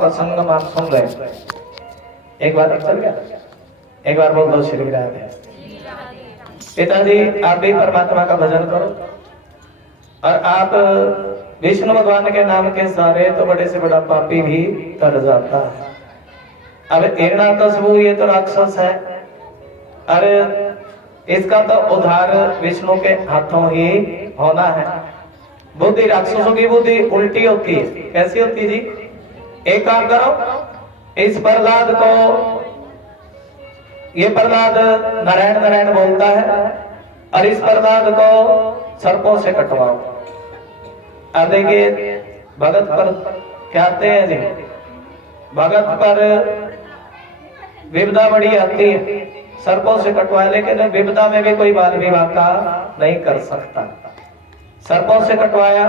संगम आप सुन रहे, एक बार चल गया, एक बार बोल दो श्री राधे। पिताजी आप भी परमात्मा का भजन करो और आप विष्णु भगवान के नाम के सारे तो बड़े से बड़ा पापी भी तर जाता है। अब हिरण्याकश्यप ये तो राक्षस है, अरे इसका तो उद्धार विष्णु के हाथों ही होना है। बुद्धि राक्षसों की बुद्धि उल्टी होती है, कैसी होती है जी? एक काम करो, इस प्रहलाद को, ये प्रहलाद नारायण नारायण बोलता है और इस प्रहलाद को सर्पों से कटवाओ। अब देखिए भगत पर क्या आते हैं जी, भगत पर विपदा बड़ी आती है, सर्पों से कटवाए, लेकिन विपदा में भी कोई बाल विवाह का नहीं कर सकता। सर्पों से कटवाया,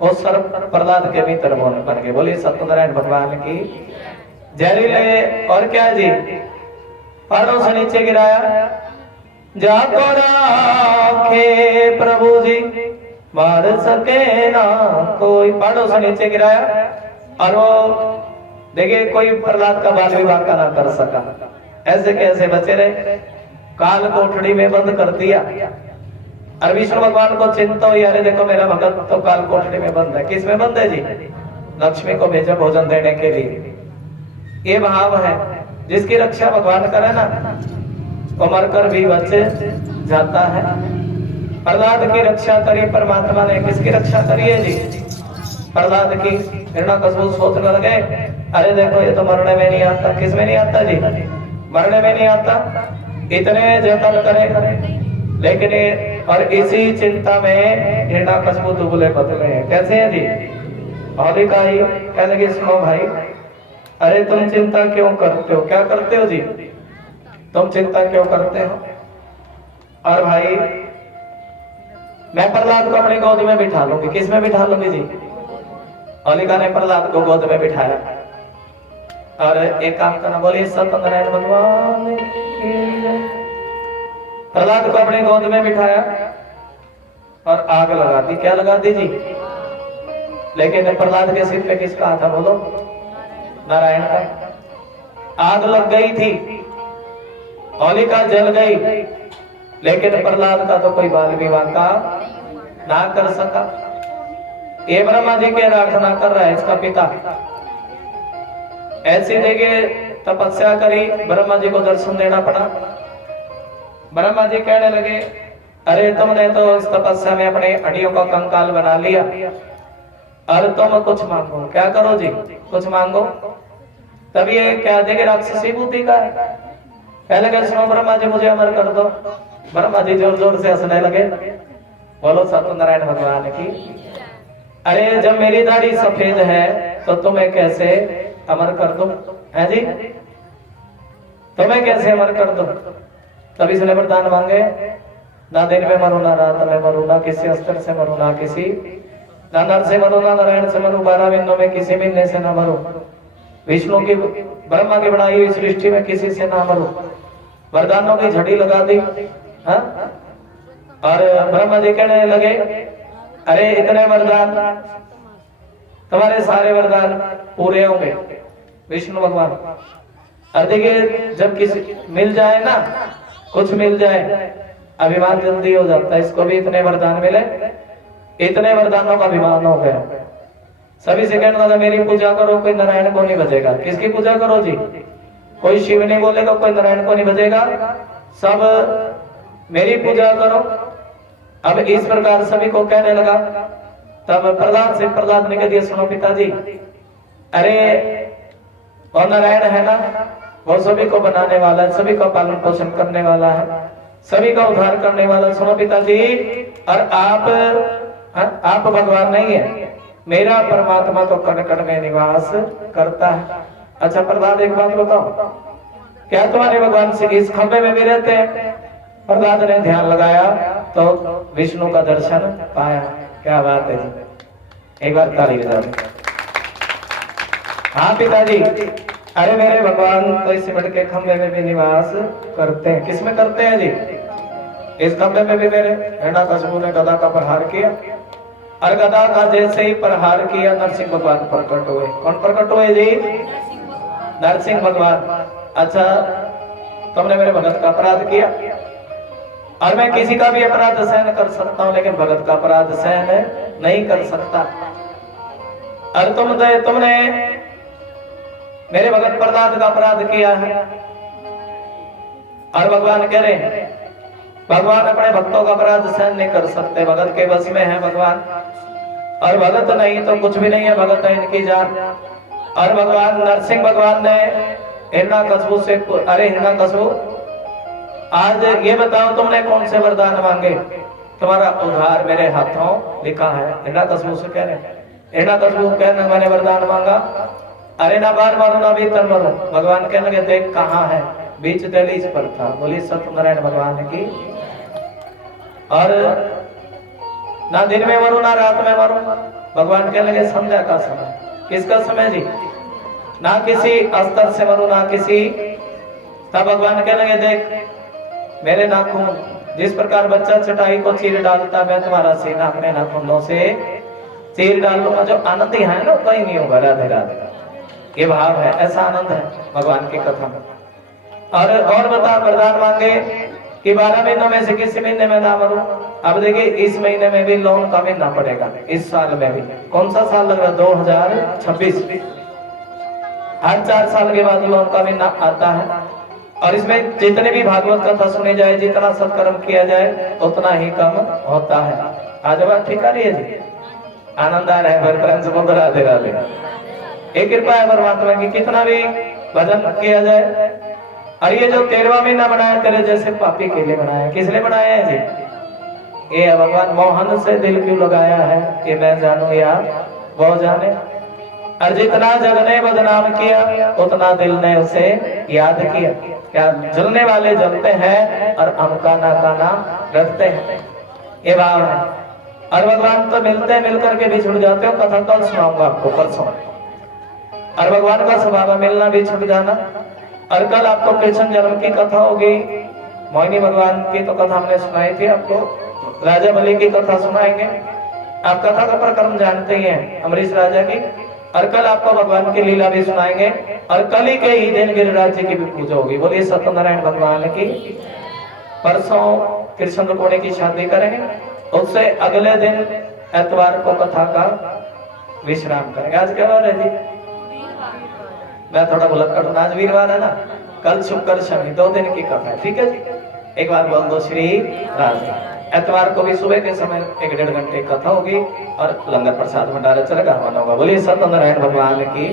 वो सर्प प्रहलाद के भीतर बन गए। बोलिए सत्यनारायण भगवान की जहरीले। और क्या जी, पहाड़ों से नीचे गिराया, जाको राखे प्रभु जी मार सके ना कोई। पहाड़ों से नीचे गिराया और वो देखिए कोई प्रहलाद का बाल विवाह का ना कर सका। ऐसे कैसे बचे रहे, काल कोठड़ी में बंद कर दिया। और विष्णु भगवान को चिंता हुई, अरे देखो मेरा भगत तो काल कोठड़ी में बंद है। किस में बंद है जी? लक्ष्मी को भेजा भोजन देने के लिए। ये भाव है, जिसकी रक्षा भगवान करे ना वो मरकर भी बच जाता है। प्रहलाद की रक्षा करी परमात्मा ने। किसकी रक्षा करी है जी? प्रहलाद की। हिरण्याकश्यप सोचने लगे, अरे देखो ये तो मरने में नहीं आता। किस में नहीं आता जी? मरने में नहीं आता। इतने जतन करे लेकिन और इसी चिंता में हिरण्याकश्यप दुबले पतले हैं। कैसे हैं जी? होलिका ही कहने लगी, सुनो भाई, अरे तुम चिंता क्यों करते हो? क्या करते हो जी? तुम चिंता क्यों करते हो? और भाई मैं प्रहलाद को अपनी गोद में बिठा लूंगी। किस में बिठा लूंगी जी? होलिका ने प्रहलाद को गोद में बिठाया और एक काम करना, बोलिए सत्यनारायण भगवान की। प्रहलाद को अपनी गोद में बिठाया और आग लगा दी। क्या लगा दी जी? लेकिन प्रहलाद के सिर पे किसका हाथ था? बोलो, नारायण का। आग लग गई थी, होलिका जल गई, लेकिन प्रहलाद का तो कोई बाल विवाह का ना कर सका। ये ब्रह्मा जी की आराधना कर रहा है इसका पिता। ऐसी देखिए तपस्या करी, ब्रह्मा जी को दर्शन देना पड़ा। ब्रह्मा जी कहने लगे, अरे तुमने तो इस तपस्या में अपने हड्डियों का कंकाल बना लिया और तुम कुछ मांगो। क्या करो जी? कुछ मांगो। तब ये क्या देखे राक्षसी बुद्धि का है। कहने लगे, सुनो ब्रह्मा जी मुझे अमर कर दो। ब्रह्मा जी जोर जोर से हंसने लगे। बोलो सत्यनारायण भगवान की। अरे जब मेरी दाढ़ी सफेद है तो तुम्हें कैसे अमर कर दो? है जी, तुम्हें कैसे अमर कर दो? तभी इसने वरदान मांगे, ना दिन में मरू ना रात में मरू, ना किसी अस्त्र से मरू, ना किसी ना नर से मरू, ना नारायण से मरू, 12 बिंदु में किसी मिलने से ना मरू, विष्णु की ब्रह्मा की बनाई हुई सृष्टि में किसी से ना मरू। वरदानों की झड़ी लगा दी। हाँ? और ब्रह्मा जी कहने लगे, अरे इतने वरदान, तुम्हारे सारे वरदान पूरे होंगे विष्णु भगवान। और देखिए जब किसी मिल जाए ना, कुछ मिल जाए, अभिमान जल्दी हो जाता है। इसको भी इतने वरदान मिले, इतने वरदानों का अभिमान हो गया। सभी से कहना था मेरी पूजा करो, कोई नारायण को नहीं बजेगा। किसकी पूजा करो जी? कोई शिव नहीं बोलेगा, कोई नारायण को नहीं बजेगा, सब मेरी पूजा करो। अब इस प्रकार सभी को कहने लगा। तब प्रहलाद ने कह दिया, सुनो पिताजी, अरे वो नारायण है ना, वो सभी को बनाने वाला है, सभी का पालन पोषण करने वाला है, सभी का उद्धार करने वाला। सुनो पिताजी, और आप भगवान नहीं है, मेरा परमात्मा तो कण कण में निवास करता है। अच्छा प्रहलाद एक बात बताओ, क्या तुम्हारे भगवान से इस खंबे में भी रहते हैं? प्रहलाद ने ध्यान लगाया तो विष्णु का दर्शन पाया। क्या बात है, एक बार ताली बजा दो। हाँ पिताजी, अरे मेरे भगवान तो इस सिमट के खंबे में भी निवास करते हैं। किस में करते हैं जी? इस खंबे में भी मेरे हिरण्याकश्यप ने गदा का प्रहार किया और गदा का जैसे ही प्रहार किया नरसिंह भगवान प्रकट हुए। कौन प्रकट हुए जी? नरसिंह भगवान। अच्छा, तुमने मेरे भगत का अपराध किया और मैं किसी का भी अपराध सहन कर सकता हूं, लेकिन भगत का अपराध सहन नहीं कर सकता। और तुमने मेरे भगत प्रहलाद का अपराध किया है। और भगवान कह रहे हैं, भगवान अपने भक्तों का अपराध सहन नहीं कर सकते, भगत के बस में है भगवान। और भगत नहीं तो कुछ भी नहीं है, भगत है इनकी जान। और भगवान नरसिंह भगवान ने हिरण्यकश्यप से, अरे हिरण्यकश्यप, आज ये बताओ तुमने कौन से वरदान मांगे? तुम्हारा उद्धार मेरे हाथों लिखा है। हिरण्यकश्यप से कह रहे हैं, हिरण्यकश्यप कहने मैंने वरदान मांगा, अरे ना बाहर मारो ना भीतर मारो। भगवान कहने लगे, देख कहाँ है? बीच दहलीज पर था। बोली सत्यनारायण भगवान की। और ना दिन में मरो ना रात में मरो। भगवान कहने लगे, संध्या का समय। किसका समय जी? ना किसी अस्तर से मरो ना किसी। तब भगवान कहने लगे, देख मेरे नाखून, जिस प्रकार बच्चा चटाई को चीर डालता, मैं तुम्हारा सीना अपने नाखूनों से चीर डाल लूंगा। जो आनंद यहाँ है ना, कहीं नहीं होगा। राधे राधे, ये भाव है, ऐसा आनंद है भगवान की कथा में। और बता, वरदान मांगे कि 12 महीनों में से किसी महीने में ना मरूं। अब देखिए, इस महीने में भी लोन का महीना पड़ेगा, इस साल में भी। कौन सा साल लग रहा है? 2026। हर 4 साल के बाद लोन का महीना आता है। और इसमें जितने भी भागवत कथा सुनी जाए, जितना सत्कर्म किया जाए, उतना ही कम होता है। आज बात ठीक आ रही है जी? आनंद आ रहा है? भर प्रेम से बोल राधे राधे। एक कृपा है परमात्मा की, कितना भी भजन किया जाए। और ये जो 13वां महीना बनाया, तेरे जैसे पापी के लिए बनाया। किस लिए बनाया है जी? ये भगवान मोहन से दिल क्यों लगाया है, ये मैं जानू या वो जाने। और जितना जग ने बदनाम किया, उतना दिल ने उसे याद किया। क्या जलने वाले जलते हैं और अमकाना काना रखते हैं, ये भाव है। और भगवान तो मिलते मिलकर के भी छुट जाते हो। कथा कल सुनाऊंगा आपको, परसों। और भगवान का स्वभाव मिलना भी छूट जाना। और कल आपको कृष्ण जन्म की कथा होगी। मोहिनी भगवान की तो कथा हमने सुनाई थी आपको, राजा बलि की कथा सुनाएंगे। आप कथा का प्रकरण जानते ही हैं, अमरीश राजा की। और कल आपको भगवान की लीला भी सुनाएंगे। और कल ही के ही दिन गिरिराज जी की भी पूजा होगी। बोलिए सत्यनारायण भगवान की। परसों कृष्ण रुक्मिणी की शादी करेंगे, उससे अगले दिन एतवार को कथा का विश्राम करेंगे। आज क्या बार है जी? मैं थोड़ा भुलक्कड़, आज वीरवार है ना, कल शुक्र शनि 2 दिन की कथा है, ठीक है जी? एक बार बोल दो श्री राधे। एतवार को भी सुबह के समय 1-1.5 घंटे कथा होगी और लंगर प्रसाद भंडारा चलेगा, हवन होगा। बोलिए सत्यनारायण भगवान की।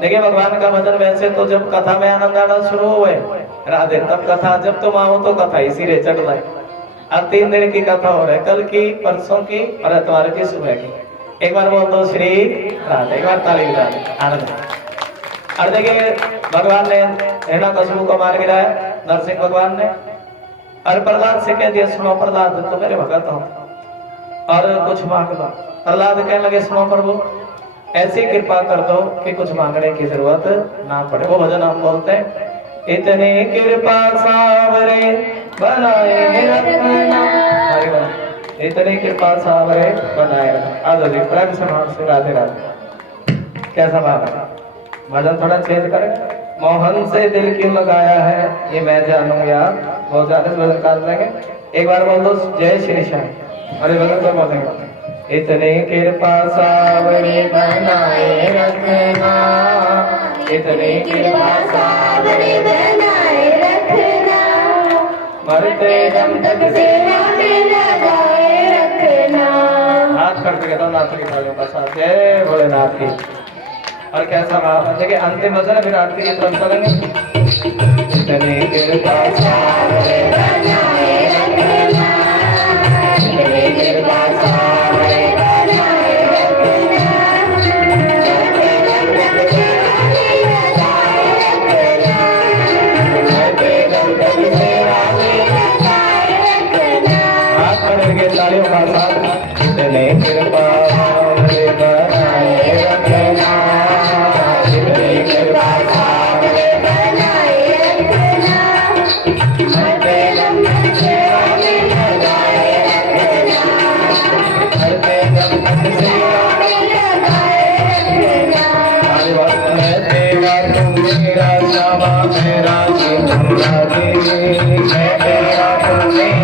देखिए, भगवान का भजन वैसे तो जब कथा में आनंद आना शुरू हुए राधे, तब कथा, जब तुम आओ तो कथा इसी रे चढ़ रहे। अब 3 दिन की कथा हो रही है, कल की, परसों की और एतवार की सुबह की। एक बार बोल दो श्री राधे, एक बार ताली बजा दे, आनंद। और देखिए, भगवान ने हिरण्यकश्यप को मार गिराया, नरसिंह भगवान ने। और प्रहलाद से कह दिया, सुनो प्रहलाद, तो मेरे भगत हो और कुछ मांग लो। प्रहलाद कहने लगे, सुनो प्रभु, ऐसी कृपा कर दो कि कुछ मांगने की जरूरत ना पड़े। वो भजन हम बोलते हैं, इतनी कृपा सावरे बनाए रखना, इतनी कृपा सावरे बनाए रखना। आज जी प्रेम से मान से राधे राधे। कैसा भाव है? भजन थोड़ा चेंज करें। मोहन से दिल क्यों लगाया है, ये मैं जानू या वो जाने। भजन कर लेंगे, एक बार बोल दो जय श्री श्याम। अरे भजन तो बोलेंगे, इतनी कृपा सावरे बनाए रखना, इतनी कृपा सावरे बनाए रखना, मरते दम तक सेवा में लगाए रखना। हाथ खड़े के दो, नाथ की थालियों का साथ, जय भोलेनाथ की। और कैसा भाव है? देखिए, अंतिम भजन फिर आरती की तरफ चलेंगे। इतनी कृपा सावरे बनाए रखना, इतनी कृपा सावरे बनाए रखना, मरते दम तक सेवा में लगाए रखना, मरते दम तक सेवा में लगाए रखना। हाथ खड़े तालियों का साथ, इतनी कृपा सावरे बनाए रखना, कृपा सावरे बनाए रखना, मरते दम तक तू मेरा श्यामा मेरा जी